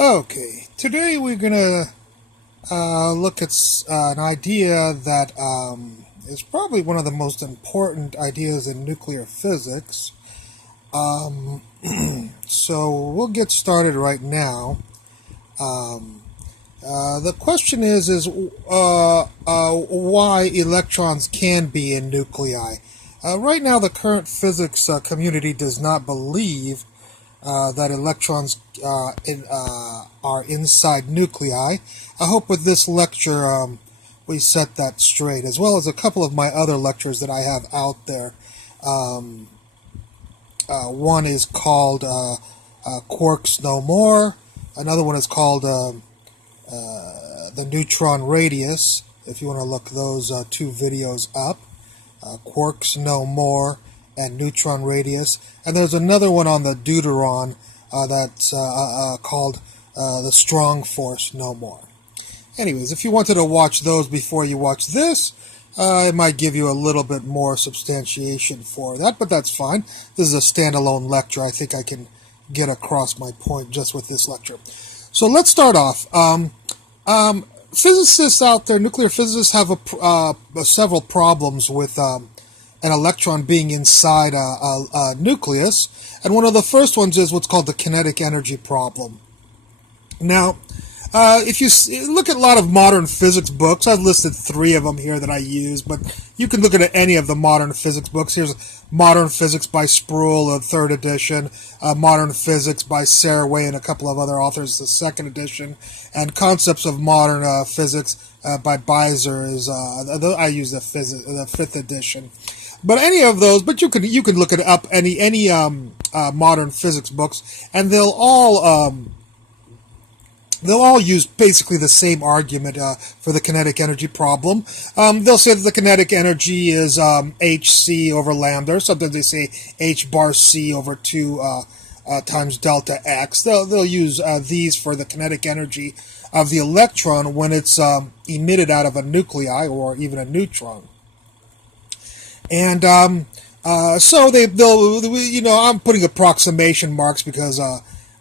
Okay, today we're gonna look at an idea that is probably one of the most important ideas in nuclear physics. Um, so we'll get started right now. The question is why electrons can be in nuclei. Right now, the current physics community does not believe that electrons are inside nuclei. I hope with this lecture we set that straight, as well as a couple of my other lectures that I have out there. One is called Quarks No More. Another one is called the Neutron Radius, if you want to look those two videos up. Quarks No More and Neutron Radius. And there's another one on the deuteron that's called the Strong Force No More. Anyways, if you wanted to watch those before you watch this, it might give you a little bit more substantiation for that, but that's fine. This is a standalone lecture. I think I can get across my point just with this lecture. So let's start off. Physicists out there, nuclear physicists, have several problems with an electron being inside a nucleus, and one of the first ones is what's called the kinetic energy problem. Now, if you look at a lot of modern physics books, I've listed 3 of them here that I use, but you can look at any of the modern physics books. Here's Modern Physics by Sproul, the 3rd edition, Modern Physics by Saraway and a couple of other authors, the 2nd edition, and Concepts of Modern Physics by Beiser is I use the 5th edition. But any of those, but you can look it up any modern physics books, and they'll all use basically the same argument for the kinetic energy problem. They'll say that the kinetic energy is hc over lambda, or sometimes they say h bar c over 2 times delta x. They'll use these for the kinetic energy of the electron when it's emitted out of a nuclei or even a neutron. And so I'm putting approximation marks because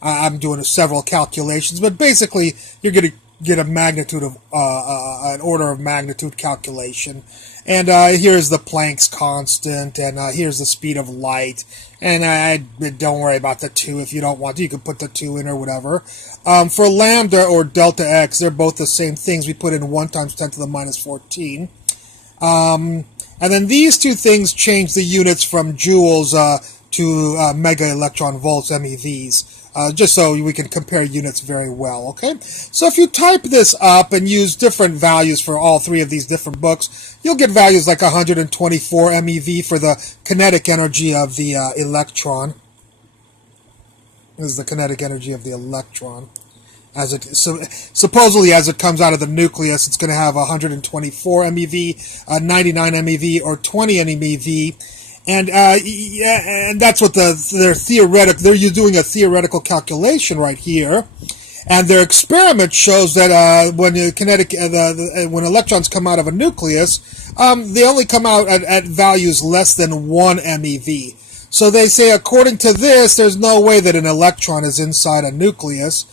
I'm doing several calculations, but basically you're going to get a magnitude of an order of magnitude calculation. And here's the Planck's constant, and here's the speed of light. And don't worry about the 2 if you don't want to. You can put the 2 in or whatever. For lambda or delta x, they're both the same things. We put in 1 times 10 to the minus 14. And then these 2 things change the units from joules to mega electron volts, MeVs. Just so we can compare units very well, okay? So if you type this up and use different values for all 3 of these different books, you'll get values like 124 MeV for the kinetic energy of the electron. This is the kinetic energy of the electron. Supposedly, as it comes out of the nucleus, it's going to have 124 MeV, 99 MeV, or 20 MeV. And that's what they're doing a theoretical calculation right here, and their experiment shows that when when electrons come out of a nucleus, they only come out at values less than 1 MeV. So they say, according to this, there's no way that an electron is inside a nucleus.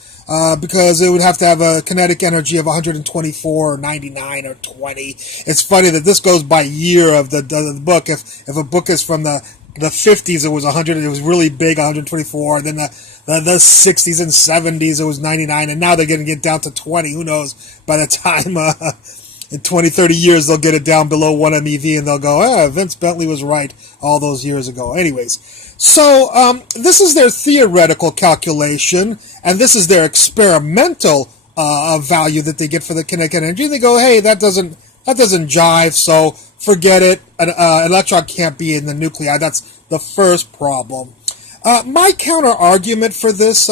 Because it would have to have a kinetic energy of 124 or 99 or 20. It's funny that this goes by year of the book. If a book is from the 50s, it was 100. It was really big, 124. And then the 60s and 70s, it was 99. And now they're going to get down to 20. Who knows? By the time in 20, 30 years, they'll get it down below 1 MeV, and they'll go, Vince Bentley was right all those years ago. Anyways. So this is their theoretical calculation, and this is their experimental value that they get for the kinetic energy. And they go, hey, that doesn't jive, so forget it. An electron can't be in the nuclei. That's the first problem. My counter argument for this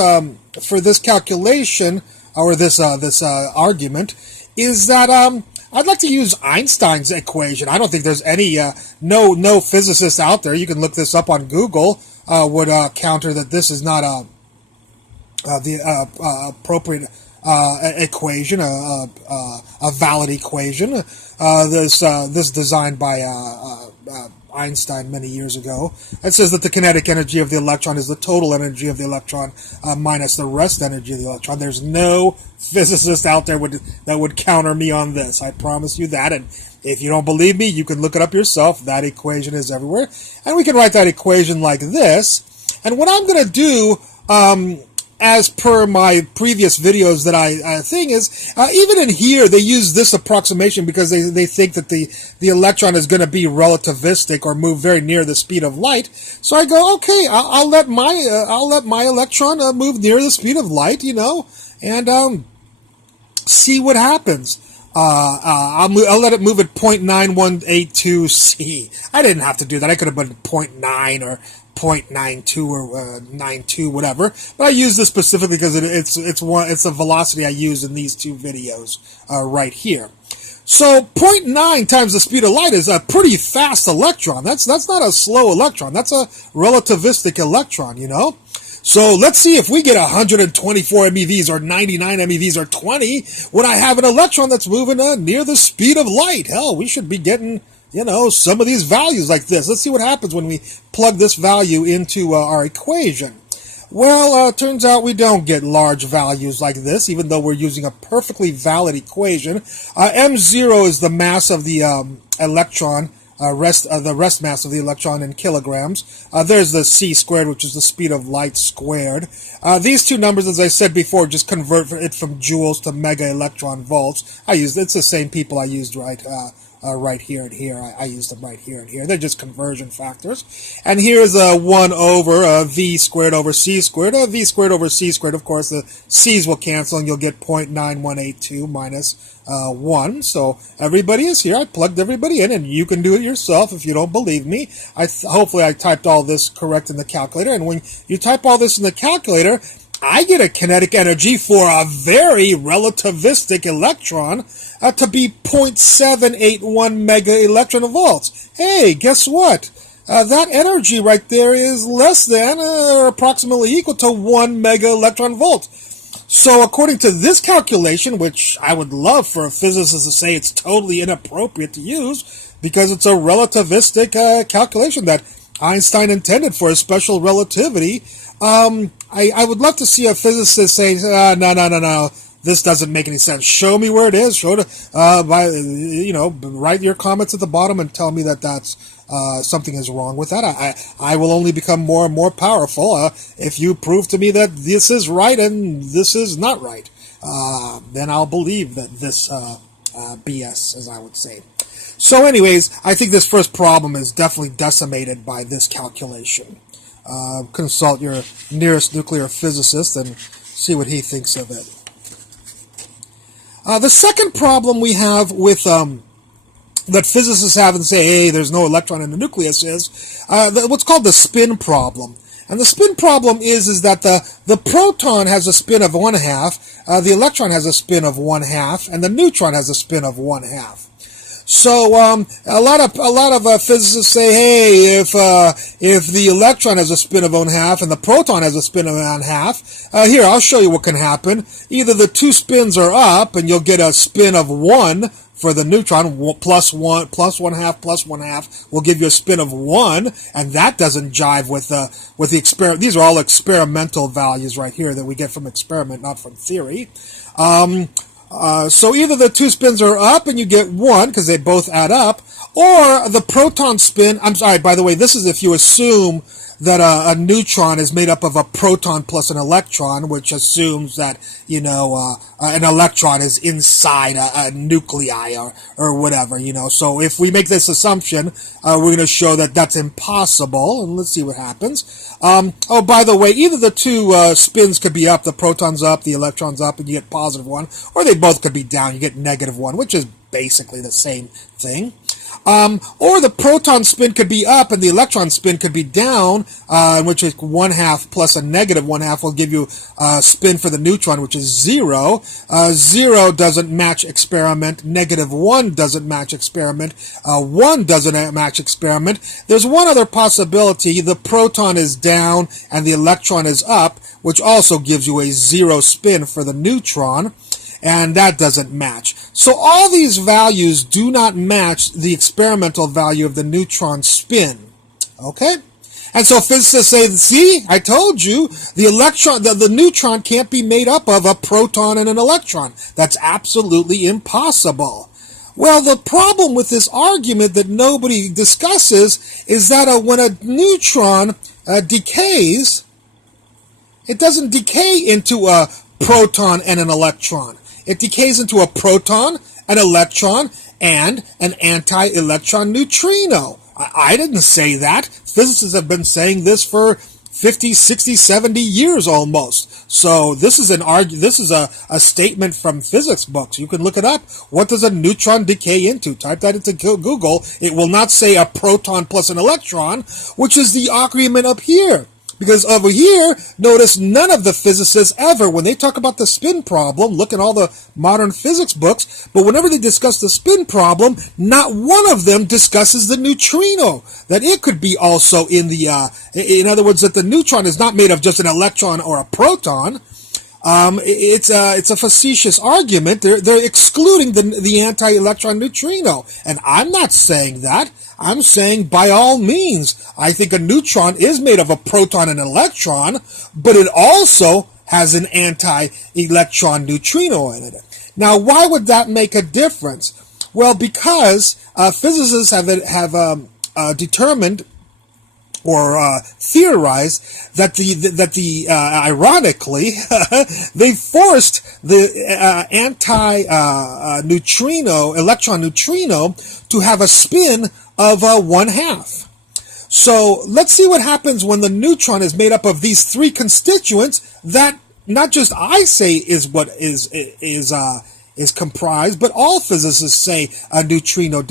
calculation or this argument is that I'd like to use Einstein's equation. I don't think there's any no physicist out there. You can look this up on Google. Would counter that this is not the appropriate equation, a valid equation. This designed by Einstein many years ago. It says that the kinetic energy of the electron is the total energy of the electron minus the rest energy of the electron. There's no physicist out there that would counter me on this. I promise you that. And if you don't believe me, you can look it up yourself. That equation is everywhere. And we can write that equation like this. And what I'm going to do, as per my previous videos that I think is, even in here, they use this approximation because they think that the electron is going to be relativistic or move very near the speed of light. So I go, okay, I'll let my electron move near the speed of light, and see what happens. I'll let it move at 0.9182 C. I didn't have to do that. I could have been 0.9 or 0.92 or 92, whatever. But I use this specifically because it's a velocity I use in these two videos right here. So 0.9 times the speed of light is a pretty fast electron. That's not a slow electron. That's a relativistic electron, So let's see if we get 124 MeVs or 99 MeVs or 20 when I have an electron that's moving near the speed of light. Hell, we should be getting, some of these values like this. Let's see what happens when we plug this value into our equation. Well, it turns out we don't get large values like this, even though we're using a perfectly valid equation. M0 is the mass of the electron. The rest mass of the electron in kilograms. There's the c squared, which is the speed of light squared. These two numbers, as I said before, just convert it from joules to mega electron volts. It's the same people I used right here and here. I used them right here and here. They're just conversion factors. And here's 1 over v squared over c squared. V squared over c squared, of course, the c's will cancel and you'll get 0.9182 minus 1. So everybody is here. I plugged everybody in, and you can do it yourself if you don't believe me. Hopefully I typed all this correct in the calculator, and when you type all this in the calculator, I get a kinetic energy for a very relativistic electron to be 0.781 mega electron volts. Hey, guess what? That energy right there is less than or approximately equal to 1 mega electron volt. So according to this calculation, which I would love for a physicist to say it's totally inappropriate to use because it's a relativistic calculation that Einstein intended for a special relativity, I would love to see a physicist say, no, this doesn't make any sense. Show me where it is. Show it, write your comments at the bottom and tell me that that's something is wrong with that. I will only become more and more powerful if you prove to me that this is right and this is not right. Then I'll believe that this BS, as I would say. So anyways, I think this first problem is definitely decimated by this calculation. Consult your nearest nuclear physicist and see what he thinks of it. The second problem we have with that physicists have and say, hey, there's no electron in the nucleus is what's called the spin problem. And the spin problem is that the proton has a spin of 1/2, the electron has a spin of 1/2, and the neutron has a spin of 1/2. So a lot of physicists say, hey, if the electron has a spin of 1/2 and the proton has a spin of 1/2, here I'll show you what can happen. Either the two spins are up and you'll get a spin of 1 for the neutron, plus 1 plus 1/2 plus 1/2 will give you a spin of 1, and that doesn't jive with the experiment. These are all experimental values right here that we get from experiment, not from theory. So either the two spins are up and you get 1 because they both add up, or the proton spin, I'm sorry, by the way, this is if you assume that a neutron is made up of a proton plus an electron, which assumes that, an electron is inside a nuclei or whatever, So if we make this assumption, we're going to show that that's impossible, and let's see what happens. Oh, by the way, either the two spins could be up, the proton's up, the electron's up, and you get +1, or they both could be down, you get -1, which is basically the same thing. Or the proton spin could be up and the electron spin could be down, which is 1/2 plus a -1/2 will give you a spin for the neutron, which is 0. 0 doesn't match experiment. -1 doesn't match experiment. 1 doesn't match experiment. There's one other possibility. The proton is down and the electron is up, which also gives you a 0 spin for the neutron. and that doesn't match. So all these values do not match the experimental value of the neutron spin. Okay? And so physicists say, see, I told you, the neutron can't be made up of a proton and an electron. That's absolutely impossible. Well, the problem with this argument that nobody discusses is that when a neutron decays, it doesn't decay into a proton and an electron. It decays into a proton, an electron, and an anti-electron neutrino. I didn't say that. Physicists have been saying this for 50, 60, 70 years almost. So this is a statement from physics books. You can look it up. What does a neutron decay into? Type that into Google. It will not say a proton plus an electron, which is the argument up here. Because over here, notice none of the physicists ever, when they talk about the spin problem, look at all the modern physics books, but whenever they discuss the spin problem, not one of them discusses the neutrino, that it could be also in other words, that the neutron is not made of just an electron or a proton. It's a facetious argument. They're excluding the anti-electron neutrino, and I'm not saying that. I'm saying by all means, I think a neutron is made of a proton and an electron, but it also has an anti-electron neutrino in it. Now, why would that make a difference? Well, because physicists have determined or theorized that ironically they forced the electron neutrino to have a spin of 1/2. So let's see what happens when the neutron is made up of these three constituents that not just I say is what is comprised, but all physicists say a neutrino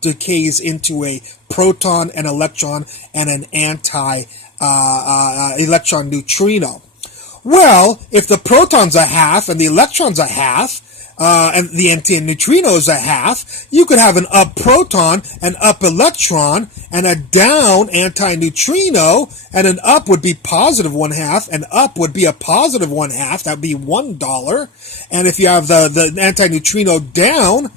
decays into a proton, an electron, and an anti-electron neutrino. Well, if the proton's a half and the electron's a half, and the anti-neutrino is a half, you could have an up proton, an up electron, and a down anti-neutrino, and an up would be positive 1/2, and up would be a positive 1/2, that would be $1. And if you have the anti-neutrino down,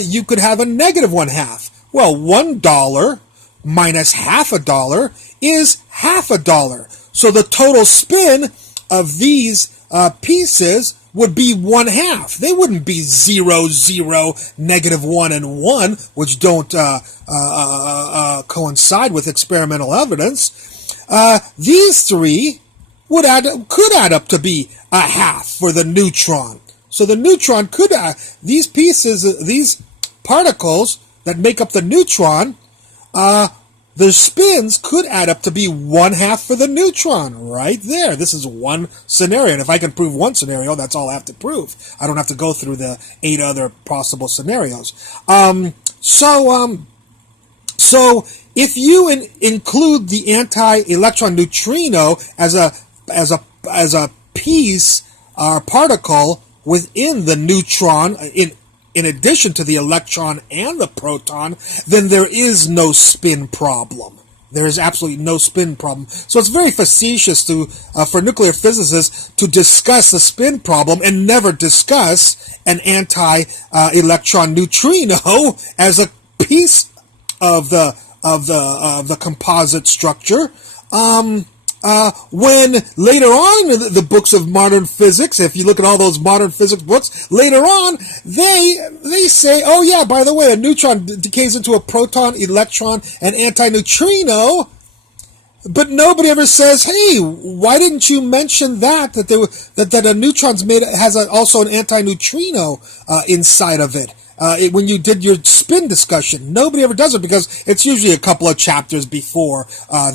you could have a negative 1/2. Well, $1 minus $0.50 is $0.50. So the total spin of these pieces would be 1/2. They wouldn't be 0, 0, -1 and 1, which don't coincide with experimental evidence. These three could add up to be a half for the neutron. So the neutron could, these particles that make up the neutron, their spins could add up to be 1/2 for the neutron, right there. This is one scenario, and if I can prove one scenario, that's all I have to prove. I don't have to go through the 8 other possible scenarios. So if you include the anti-electron neutrino as a piece or particle within the neutron, in addition to the electron and the proton, then there is no spin problem. There is absolutely no spin problem. So it's very facetious for nuclear physicists to discuss the spin problem and never discuss an anti-electron neutrino as a piece of the composite structure. When later on in the books of modern physics, if you look at all those modern physics books, later on, they say, oh yeah, by the way, a neutron decays into a proton, electron, and anti-neutrino, but nobody ever says, hey, why didn't you mention that a neutron's has also an anti-neutrino inside of it? When you did your spin discussion, nobody ever does it because it's usually a couple of chapters before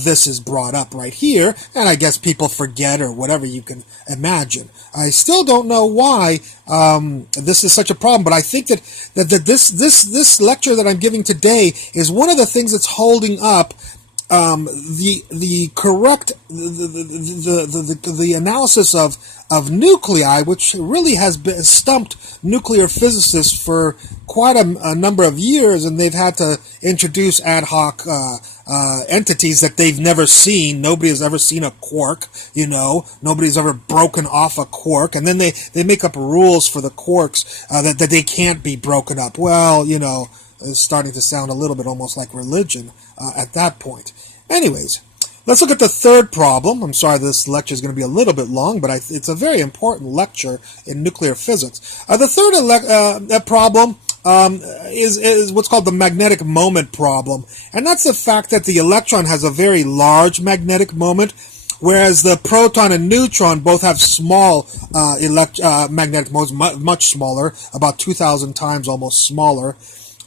this is brought up right here, and I guess people forget or whatever you can imagine. I still don't know why this is such a problem, but I think that this lecture that I'm giving today is one of the things that's holding up the correct the analysis of nuclei, which really has been stumped nuclear physicists for quite a number of years, and they've had to introduce ad hoc entities that they've never seen. Nobody has ever seen a quark, nobody's ever broken off a quark, and then they make up rules for the quarks that they can't be broken up. Well, it's starting to sound a little bit almost like religion at that point. Anyways, let's look at the third problem. I'm sorry this lecture is going to be a little bit long, but it's a very important lecture in nuclear physics. The third problem is what's called the magnetic moment problem, and that's the fact that the electron has a very large magnetic moment, whereas the proton and neutron both have small magnetic moments, much smaller, about 2,000 times almost smaller.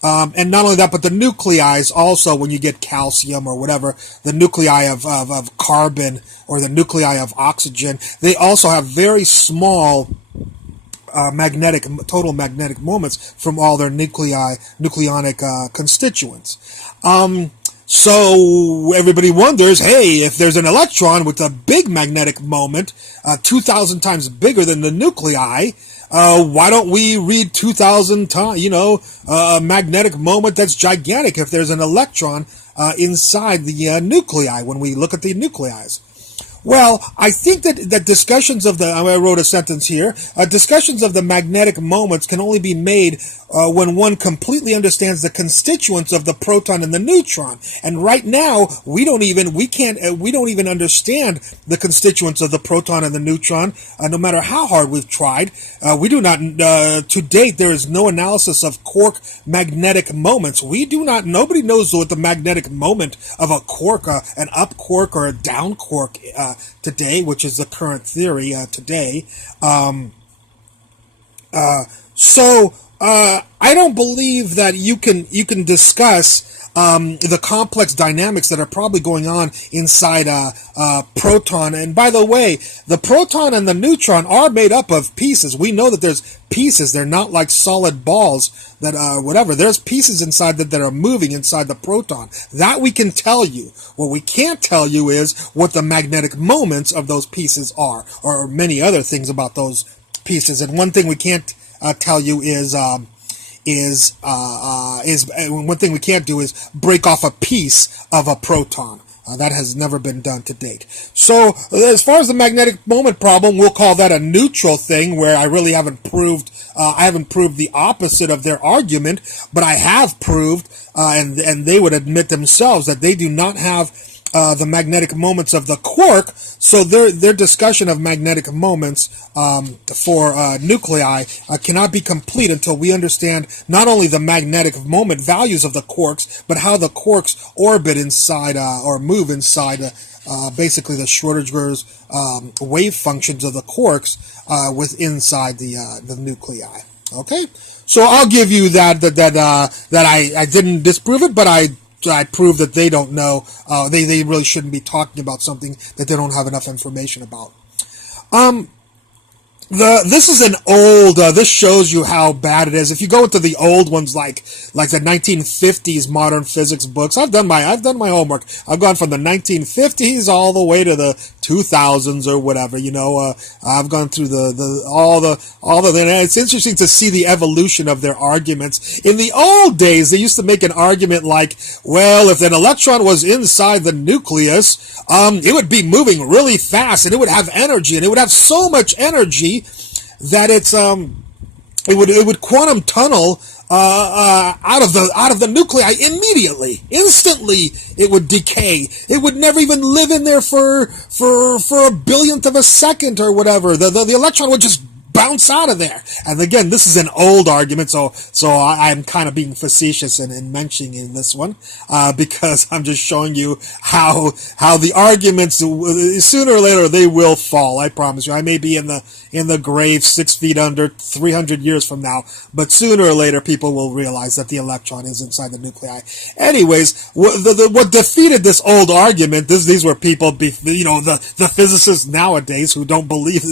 And not only that, but the nuclei also, when you get calcium or whatever, the nuclei of carbon or the nuclei of oxygen, they also have very small total magnetic moments from all their nucleonic constituents. So everybody wonders, hey, if there's an electron with a big magnetic moment, 2,000 times bigger than the nuclei, why don't we read 2,000 times, a magnetic moment that's gigantic if there's an electron inside the nuclei when we look at the nuclei? Well, I think that discussions of I wrote a sentence here, discussions of the magnetic moments can only be made when one completely understands the constituents of the proton and the neutron. And right now, we don't even understand the constituents of the proton and the neutron, no matter how hard we've tried. We do not, to date, there is no analysis of quark magnetic moments. Nobody knows what the magnetic moment of a quark, an up quark or a down quark today, which is the current theory today. So I don't believe that you can discuss the complex dynamics that are probably going on inside a proton. And by the way, the proton and the neutron are made up of pieces. We know that there's pieces. They're not like solid balls that whatever. There's pieces inside that are moving inside the proton. That we can tell you. What we can't tell you is what the magnetic moments of those pieces are, or many other things about those pieces. And one thing we can't tell you is one thing we can't do is break off a piece of a proton. That has never been done to date. So as far as the magnetic moment problem, we'll call that a neutral thing, where I really haven't proved the opposite of their argument, but I have proved, and they would admit themselves that they do not have the magnetic moments of the quark. So their discussion of magnetic moments for nuclei cannot be complete until we understand not only the magnetic moment values of the quarks, but how the quarks orbit inside or move inside basically the Schrödinger's wave functions of the quarks inside the nuclei. Okay, so I'll give you that I didn't disprove it, but I prove that they don't know. They really shouldn't be talking about something that they don't have enough information about. This is an old. This shows you how bad it is. If you go into the old ones, like the 1950s modern physics books, I've done my homework. I've gone from the 1950s all the way to the 2000s or whatever. I've gone through all the. It's interesting to see the evolution of their arguments. In the old days, they used to make an argument like, well, if an electron was inside the nucleus, it would be moving really fast, and it would have energy, and it would have so much energy that it would quantum tunnel out of the nuclei immediately, instantly. It would decay. It would never even live in there for a billionth of a second or whatever. The electron would just bounce out of there. And again, this is an old argument, so I'm kind of being facetious in mentioning this one, because I'm just showing you how the arguments, sooner or later, they will fall. I promise you. I may be in the grave 6 feet under 300 years from now, but sooner or later, people will realize that the electron is inside the nuclei. Anyways, what defeated this old argument, these were people, the physicists nowadays who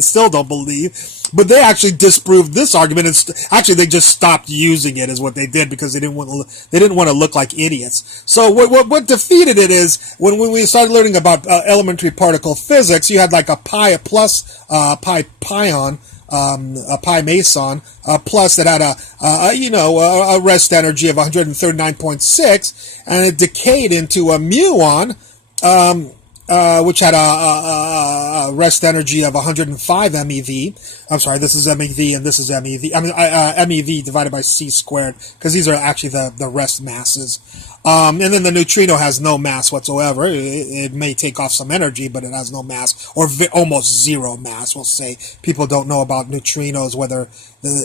still don't believe, but they actually disproved this argument. Actually, they just stopped using it, is what they did, because they didn't want to look like idiots. So what defeated it is when we started learning about elementary particle physics, you had like a pi plus pi pion. A pi meson plus that had a rest energy of 139.6, and it decayed into a muon, which had a rest energy of 105 MeV. I'm sorry, this is MeV and this is MeV. I mean, MeV divided by c squared, because these are actually the rest masses. And then the neutrino has no mass whatsoever. It may take off some energy, but it has no mass, or almost zero mass, we'll say. People don't know about neutrinos,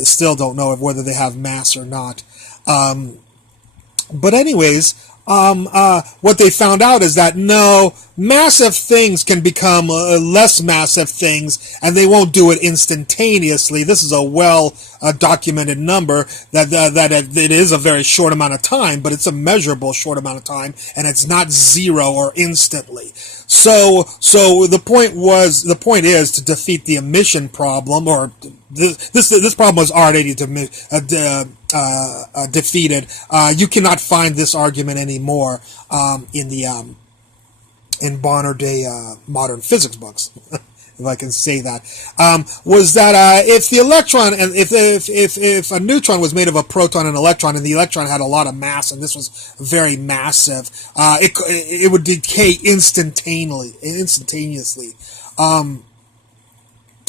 still don't know whether they have mass or not. But anyways, what they found out is that no, massive things can become less massive things, and they won't do it instantaneously. This is a well documented number that it is a very short amount of time, but it's a measurable short amount of time, and it's not zero or instantly. So the point is to defeat the emission problem, or this problem was already defeated. You cannot find this argument anymore in modern day modern physics books, if I can say that. Was that if the electron, and if a neutron was made of a proton and electron, and the electron had a lot of mass, and this was very massive, it would decay instantaneously.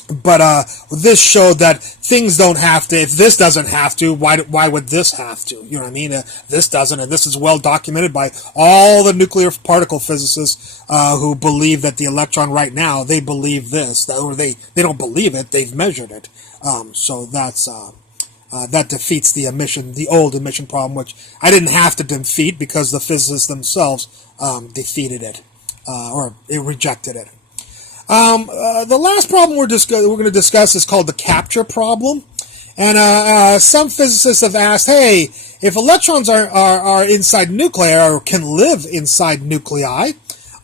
But this showed that things don't have to. If this doesn't have to, why would this have to? You know what I mean? This doesn't, and this is well documented by all the nuclear particle physicists who believe that the electron right now, they believe this, or they don't believe it. They've measured it. So that's that defeats the old emission problem, which I didn't have to defeat because the physicists themselves defeated it, or rejected it. The last problem we're going to discuss is called the capture problem. And some physicists have asked, hey, if electrons are inside nuclei, or can live inside nuclei,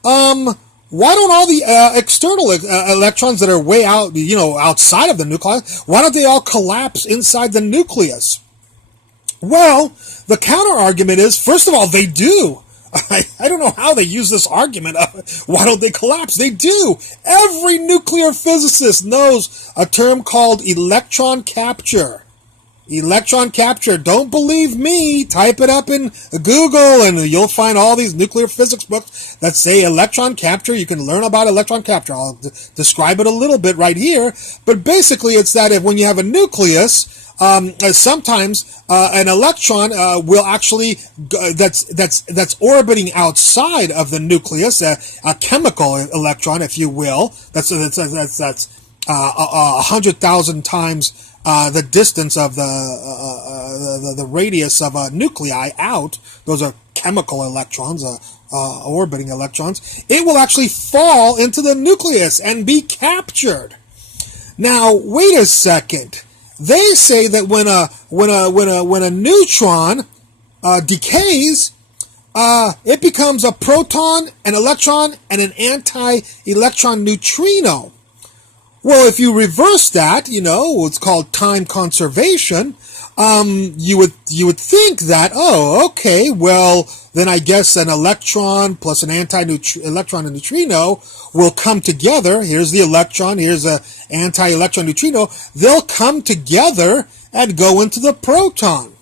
why don't all the external electrons that are way out, outside of the nuclei, why don't they all collapse inside the nucleus? Well, the counter argument is, first of all, they do. I don't know how they use this argument. Why don't they collapse? They do. Every nuclear physicist knows a term called electron capture. Electron capture. Don't believe me. Type it up in Google and you'll find all these nuclear physics books that say electron capture. You can learn about electron capture. I'll describe it a little bit right here. But basically it's that when you have a nucleus, sometimes an electron will actually that's orbiting outside of the nucleus, a chemical electron, if you will. That's 100,000 times the distance of the radius of a nuclei out. Those are chemical electrons, orbiting electrons. It will actually fall into the nucleus and be captured. Now, wait a second. They say that when a neutron decays, it becomes a proton, an electron, and an anti-electron neutrino. Well, if you reverse that, it's called time conservation. You would think that, oh, okay, well, then I guess an electron plus an anti-electron and neutrino will come together. Here's the electron, here's an anti-electron neutrino. They'll come together and go into the proton.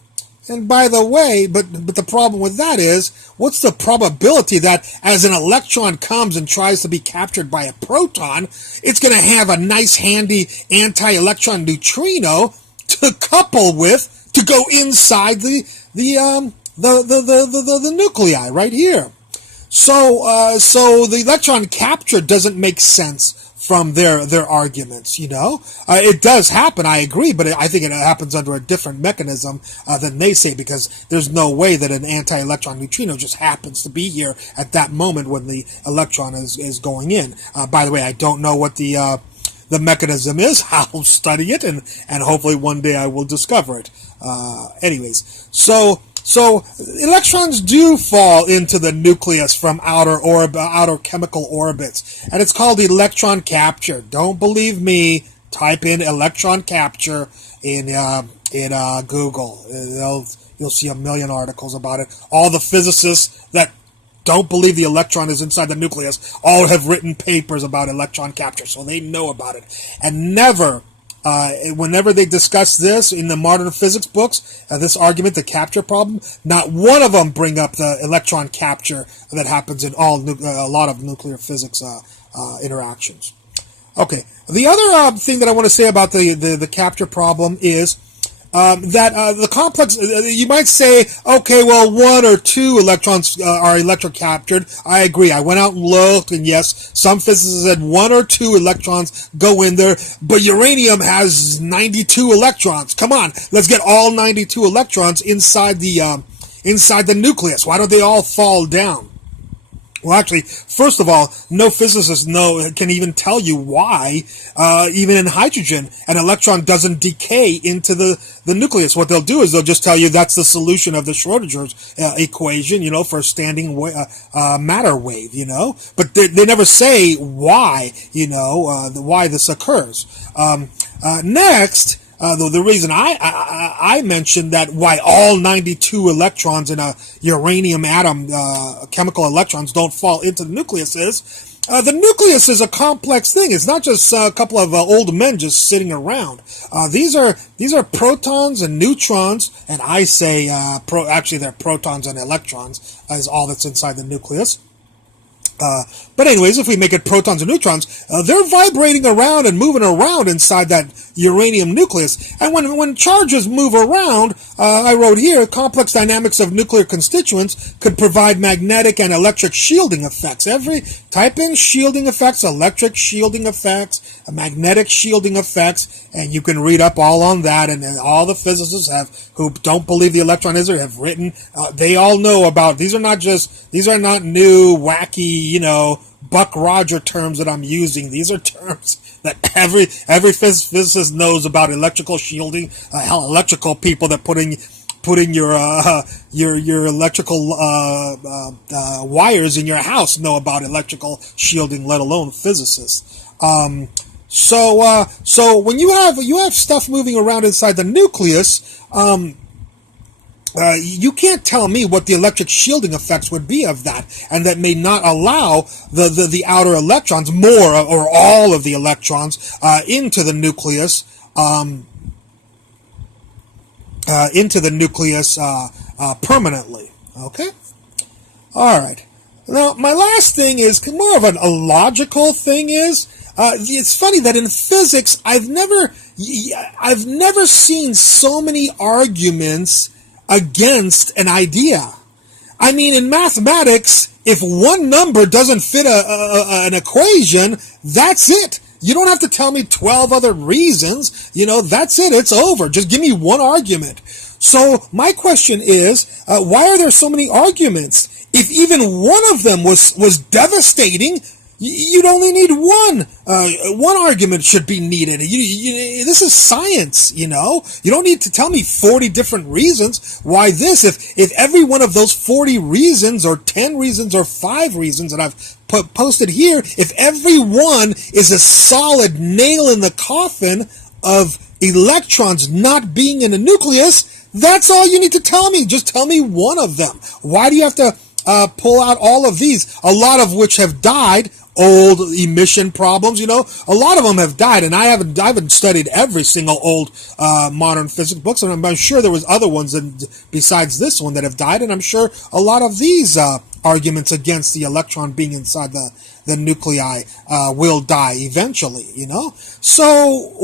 And by the way, but the problem with that is, what's the probability that as an electron comes and tries to be captured by a proton, it's going to have a nice handy anti-electron neutrino to couple with to go inside the nuclei right here. So the electron capture doesn't make sense from their arguments, It does happen, I agree, but I think it happens under a different mechanism than they say, because there's no way that an anti-electron neutrino just happens to be here at that moment when the electron is going in. By the way, I don't know what the mechanism is. I'll study it, and hopefully one day I will discover it. Anyways, so electrons do fall into the nucleus from outer chemical orbits, and it's called electron capture. Don't believe me. Type in electron capture in Google. You'll see a million articles about it. All the physicists that don't believe the electron is inside the nucleus all have written papers about electron capture, so they know about it. And never, whenever they discuss this in the modern physics books, this argument, the capture problem, not one of them bring up the electron capture that happens in a lot of nuclear physics interactions. Okay, the other thing that I want to say about the capture problem is that the complex, you might say, okay, well, 1 or 2 electrons are electrocaptured. I agree. I went out and looked, and yes, some physicists said 1 or 2 electrons go in there, but uranium has 92 electrons. Come on, let's get all 92 electrons inside the nucleus. Why don't they all fall down? Well, actually, first of all, no physicist can even tell you why, even in hydrogen, an electron doesn't decay into the nucleus. What they'll do is they'll just tell you that's the solution of the Schrodinger's equation, for a standing matter wave, But they never say why, why this occurs. Next, the reason I mentioned that why all 92 electrons in a uranium atom, chemical electrons, don't fall into the nucleus is, the nucleus is a complex thing. It's not just a couple of old men just sitting around. These are protons and neutrons, and I say actually they're protons and electrons is all that's inside the nucleus. But anyways, if we make it protons and neutrons, they're vibrating around and moving around inside that uranium nucleus. And when charges move around, I wrote here, complex dynamics of nuclear constituents could provide magnetic and electric shielding effects. Type in shielding effects, electric shielding effects, magnetic shielding effects, and you can read up all on that. And all the physicists who don't believe the electron is there have written. They all know about. These are not new, wacky, Buck Roger terms that I'm using. These are terms that every physicist knows about electrical shielding. Hell, electrical people that put in your electrical wires in your house know about electrical shielding, let alone physicists. So when you have stuff moving around inside the nucleus, you can't tell me what the electric shielding effects would be of that, and that may not allow the outer electrons, more or all of the electrons, into the nucleus, permanently. Okay? All right. Now, my last thing is more of a logical thing. It's funny that in physics, I've never seen so many arguments against an idea. I mean, in mathematics, if one number doesn't fit an equation, that's it. You don't have to tell me 12 other reasons. That's it. It's over. Just give me one argument. So my question is, why are there so many arguments? If even one of them was devastating, you'd only need one. One argument should be needed. This is science, You don't need to tell me 40 different reasons why this. If every one of those 40 reasons or 10 reasons or 5 reasons that I've posted here, if every one is a solid nail in the coffin of electrons not being in a nucleus, that's all you need to tell me. Just tell me one of them. Why do you have to pull out all of these, a lot of which have died? Old emission problems, a lot of them have died, and I haven't studied every single old modern physics books, and I'm sure there was other ones besides this one that have died, and I'm sure a lot of these arguments against the electron being inside the nuclei will die eventually, So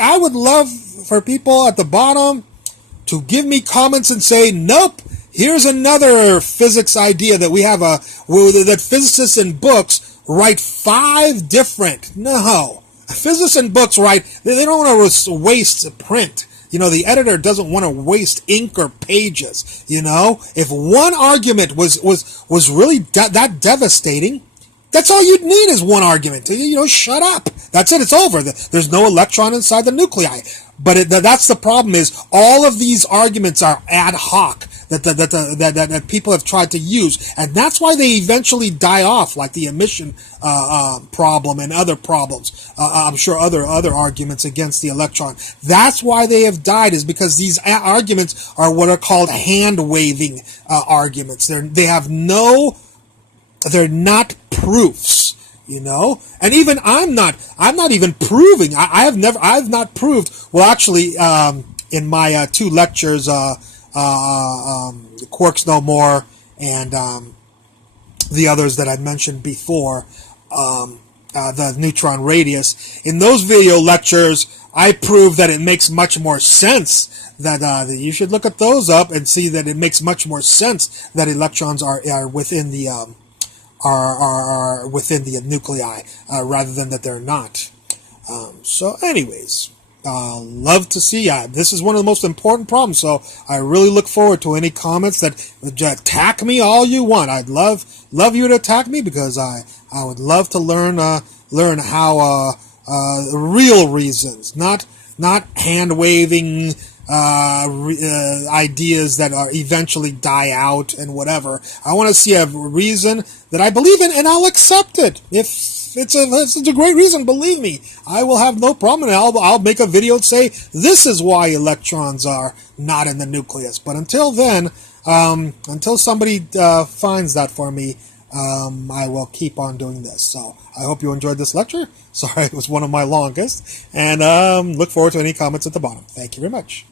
I would love for people at the bottom to give me comments and say, nope, here's another physics idea that we have that physicists in books write 5 different. No. Physicists in books write, they don't want to waste print. The editor doesn't want to waste ink or pages. If one argument was really that devastating, that's all you'd need is one argument. Shut up. That's it. It's over. There's no electron inside the nuclei. But that's the problem is all of these arguments are ad hoc. that people have tried to use, and that's why they eventually die off, like the emission problem and other problems. I'm sure other arguments against the electron. That's why they have died, is because these arguments are what are called hand-waving arguments. They have no, they're not proofs. You know, and even I'm not even proving. I've not proved. Well, actually, in my 2 lectures, Quarks No More, and the others that I mentioned before, the neutron radius. In those video lectures, I proved that it makes much more sense that you should look at those up and see that it makes much more sense that electrons are within the are within the nuclei rather than that they're not. So anyways, love to see this is one of the most important problems, so I really look forward to any comments that attack me all you want. I'd love you to attack me, because I would love to learn how real reasons, not hand waving ideas that eventually die out and whatever. I want to see a reason that I believe in, and I'll accept it. If it's a great reason, believe me, I will have no problem, and I'll make a video and say this is why electrons are not in the nucleus. But until then, until somebody finds that for me, I will keep on doing this. So I hope you enjoyed this lecture. Sorry, it was one of my longest, and look forward to any comments at the bottom. Thank you very much.